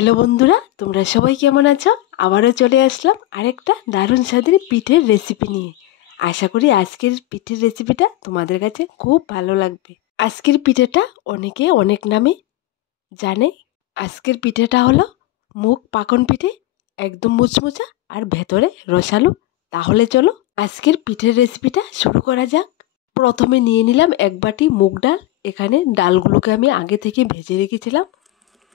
Hello বন্ধুরা, তোমরা সবাই কেমন আছো? আবারও চলে আসলাম আরেকটা দারুণ স্বাদের পিঠের রেসিপি নিয়ে। আশা করি আজকের পিঠের রেসিপিটা তোমাদের কাছে খুব ভালো লাগবে। আজকের পিঠেটা অনেকে অনেক নামে জানে। আজকের পিঠেটা হলো মুগ পাকন পিঠে, একদম মুচমুচা আর ভেতরে রসালো। তাহলে চলো আজকের পিঠের রেসিপিটা শুরু করা যাক। প্রথমে নিয়ে নিলাম এক বাটি মুগ ডাল। এখানে ডালগুলোকে আমি আগে থেকে ভেজে রেখেছিলাম।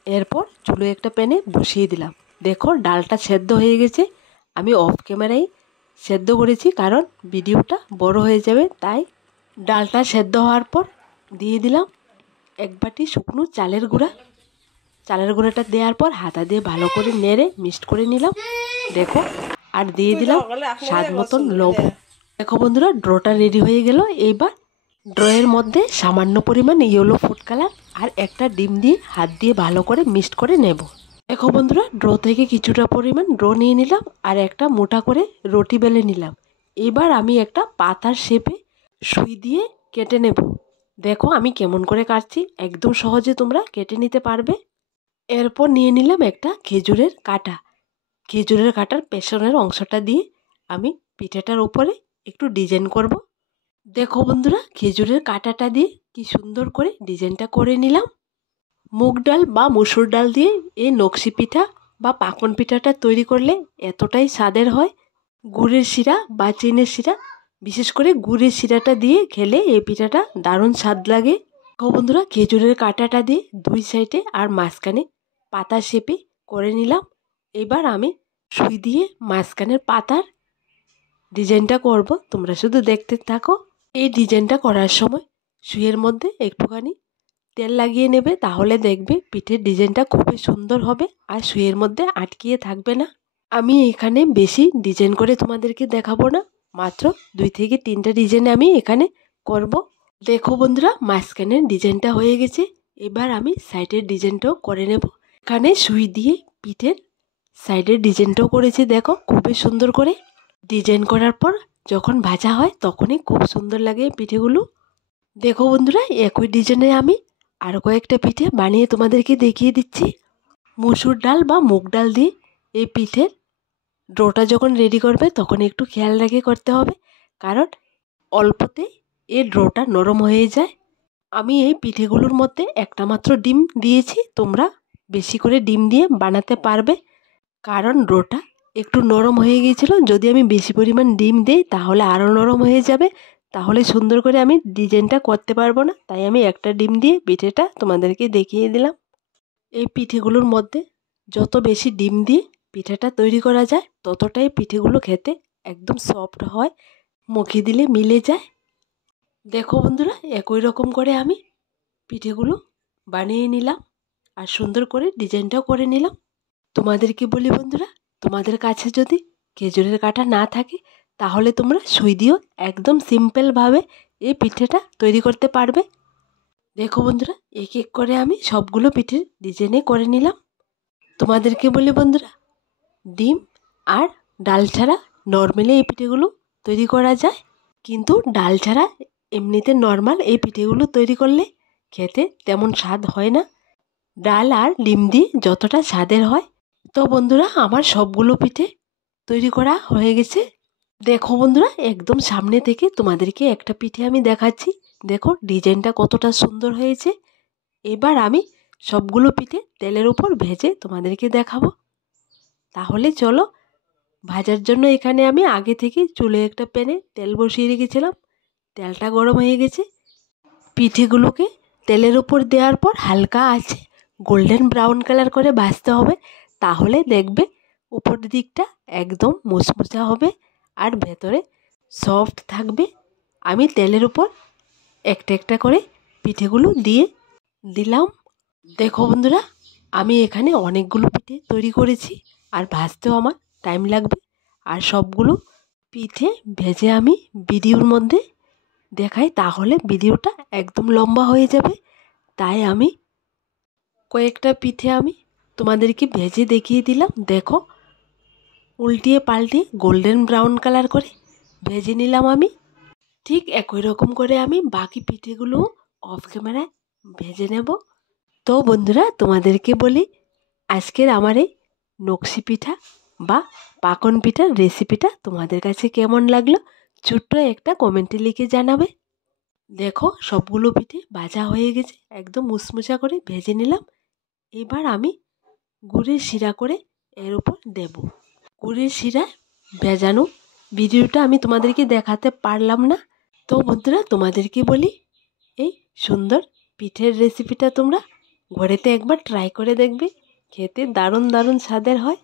এরপর চুলো একটা প্যানে বসিয়ে দিলাম। দেখো ডালটা সেদ্ধ হয়ে গেছে। আমি অফ ক্যামেরায় সেদ্ধ করেছি, কারণ ভিডিওটা বড় হয়ে যাবে, তাই। ডালটা সেদ্ধ হওয়ার পর দিয়ে দিলাম এক বাটি শুকনো চালের গুঁড়া। চালের গুঁড়াটা দেওয়ার পর হাতা দিয়ে ভালো করে নেড়ে মিক্সড করে নিলাম। দেখো, আর দিয়ে দিলাম স্বাদ মতন লবণ। দেখো বন্ধুরা, ড্রোটা রেডি হয়ে গেল। এইবার ড্রয়ের মধ্যে সামান্য পরিমাণ ইয়েলো ফুড কালার আর একটা ডিম দিয়ে হাত দিয়ে ভালো করে মিক্সড করে নেব। দেখো বন্ধুরা, ড্র থেকে কিছুটা পরিমাণ ড্র নিয়ে নিলাম আর একটা মোটা করে রুটি বেলে নিলাম। এবার আমি একটা পাতার শেপে সুই দিয়ে কেটে নেব। দেখো আমি কেমন করে কাটছি, একদম সহজে তোমরা কেটে নিতে পারবে। এরপর নিয়ে নিলাম একটা খেজুরের কাঁটা। খেজুরের কাঁটার পেছনের অংশটা দিয়ে আমি পিঠাটার উপরে একটু ডিজাইন করব। দেখো বন্ধুরা, খেজুরের কাঁটাটা দিয়ে কি সুন্দর করে ডিজাইনটা করে নিলাম। মুগ ডাল বা মসুর ডাল দিয়ে এই নকশি পিঠা বা পাকন পিঠাটা তৈরি করলে এতটাই স্বাদের হয়। গুড়ের শিরা বা চিনির শিরা, বিশেষ করে গুড়ের শিরাটা দিয়ে খেলে এই পিঠাটা দারুণ স্বাদ লাগে। দেখো বন্ধুরা, খেজুরের কাঁটাটা দিয়ে দুই সাইডে আর মাঝখানে পাতা শেপে করে নিলাম। এবার আমি সুই দিয়ে মাঝখানের পাতার ডিজাইনটা করব। তোমরা শুধু দেখতে থাকো। এই ডিজাইনটা করার সময় সুইয়ের মধ্যে একটুখানি তেল লাগিয়ে নেবে, তাহলে দেখবে পিঠের ডিজাইনটা খুবই সুন্দর হবে আর সুইয়ের মধ্যে আটকিয়ে থাকবে না। আমি এখানে বেশি ডিজাইন করে তোমাদেরকে দেখাবো না, মাত্র 2 থেকে 3টা ডিজাইন আমি এখানে করব। দেখো বন্ধুরা, মাঝখানের ডিজাইনটা হয়ে গেছে। এবার আমি সাইডের ডিজাইনটাও করে নেব। এখানে সুই দিয়ে পিঠের সাইডের ডিজাইনটাও করেছি। দেখো খুবই সুন্দর করে ডিজাইন করার পর যখন ভাজা হয় তখনই খুব সুন্দর লাগে পিঠেগুলো। দেখো বন্ধুরা, একই ডিজাইনে আমি আরও কয়েকটা পিঠে বানিয়ে তোমাদেরকে দেখিয়ে দিচ্ছি। মসুর ডাল বা মুগ ডাল দিয়ে এই পিঠের ডোটা যখন রেডি করবে তখন একটু খেয়াল রেখে করতে হবে, কারণ অল্পতে এই ডোটা নরম হয়ে যায়। আমি এই পিঠেগুলোর মধ্যে একটা মাত্র ডিম দিয়েছি। তোমরা বেশি করে ডিম দিয়ে বানাতে পারবে, কারণ ডোটা একটু নরম হয়ে গিয়েছিল। যদি আমি বেশি পরিমাণ ডিম দিই তাহলে আরও নরম হয়ে যাবে, তাহলে সুন্দর করে আমি ডিজাইনটা করতে পারবো না। তাই আমি একটা ডিম দিয়ে পিঠেটা তোমাদেরকে দেখিয়ে দিলাম। এই পিঠেগুলোর মধ্যে যত বেশি ডিম দিয়ে পিঠেটা তৈরি করা যায় ততটাই পিঠেগুলো খেতে একদম সফট হয়, মুখে দিলে মিলে যায়। দেখো বন্ধুরা, একই রকম করে আমি পিঠেগুলো বানিয়ে নিলাম আর সুন্দর করে ডিজাইনটাও করে নিলাম। তোমাদেরকে বলি বন্ধুরা, তোমাদের কাছে যদি খেজুরের কাঁটা না থাকে তাহলে তোমরা সুই দিয়েও একদম সিম্পলভাবে এই পিঠেটা তৈরি করতে পারবে। দেখো বন্ধুরা, এক এক করে আমি সবগুলো পিঠের ডিজাইনে করে নিলাম। তোমাদেরকে বলি বন্ধুরা, ডিম আর ডাল ছাড়া নর্মালি এই পিঠেগুলো তৈরি করা যায়, কিন্তু ডাল ছাড়া এমনিতে নর্মাল এই পিঠেগুলো তৈরি করলে খেতে তেমন স্বাদ হয় না। ডাল আর ডিম দিয়ে যতটা স্বাদের হয়। তো বন্ধুরা, আমার সবগুলো পিঠে তৈরি করা হয়ে গেছে। দেখো বন্ধুরা, একদম সামনে থেকে তোমাদেরকে একটা পিঠে আমি দেখাচ্ছি। দেখো ডিজাইনটা কতটা সুন্দর হয়েছে। এবার আমি সবগুলো পিঠে তেলের উপর ভেজে তোমাদেরকে দেখাবো। তাহলে চলো, ভাজার জন্য এখানে আমি আগে থেকে চুলে একটা প্যানে তেল বসিয়ে রেখেছিলাম। তেলটা গরম হয়ে গেছে। পিঠেগুলোকে তেলের উপর দেওয়ার পর হালকা আছে গোল্ডেন ব্রাউন কালার করে ভাজতে হবে, তাহলে দেখবে উপর দিকটা একদম মুচমুচা হবে আর ভেতরে সফট থাকবে। আমি তেলের উপর একটা একটা করে পিঠেগুলো দিয়ে দিলাম। দেখো বন্ধুরা, আমি এখানে অনেকগুলো পিঠে তৈরি করেছি আর ভাজতেও আমার টাইম লাগবে। আর সবগুলো পিঠে ভেজে আমি ভিডিওর মধ্যে দেখাই, তাহলে ভিডিওটা একদম লম্বা হয়ে যাবে। তাই আমি কয়েকটা পিঠে আমি তোমাদেরকে ভেজে দেখিয়ে দিলাম। দেখো, উল্টিয়ে পাল্টিয়ে গোল্ডেন ব্রাউন কালার করে ভেজে নিলাম আমি। ঠিক একই রকম করে আমি বাকি পিঠেগুলো অফ ক্যামেরায় ভেজে নেব। তো বন্ধুরা, তোমাদেরকে বলি, আজকের আমার এই নকশি পিঠা বা পাকন পিঠার রেসিপিটা তোমাদের কাছে কেমন লাগলো ছোট্ট একটা কমেন্টে লিখে জানাবে। দেখো সবগুলো পিঠে ভাজা হয়ে গেছে, একদম মুচমুচা করে ভেজে নিলাম। এবার আমি গুড়ের শিরা করে এর উপর দেব। গুড়ের শিরা ভেজানো ভিডিওটা আমি তোমাদেরকে দেখাতে পারলাম না, তো বন্ধুরা তোমাদেরকে বলি এই সুন্দর পিঠের রেসিপিটা তোমরা ঘরেতে একবার ট্রাই করে দেখবে, খেতে দারুণ দারুণ স্বাদের হয়।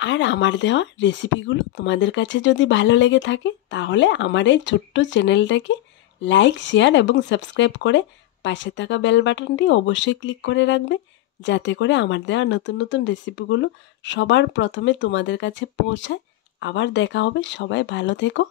আর আমার দেওয়া রেসিপিগুলো তোমাদের কাছে যদি ভালো লেগে থাকে তাহলে আমার এই ছোট্ট চ্যানেলটাকে লাইক, শেয়ার এবং সাবস্ক্রাইব করে পাশে থাকা বেল বাটনটি অবশ্যই ক্লিক করে রাখবে, যাতে করে আমার দেওয়া নতুন নতুন রেসিপিগুলো সবার প্রথমে তোমাদের কাছে পৌঁছায়। আবার দেখা হবে, সবাই ভালো থেকো।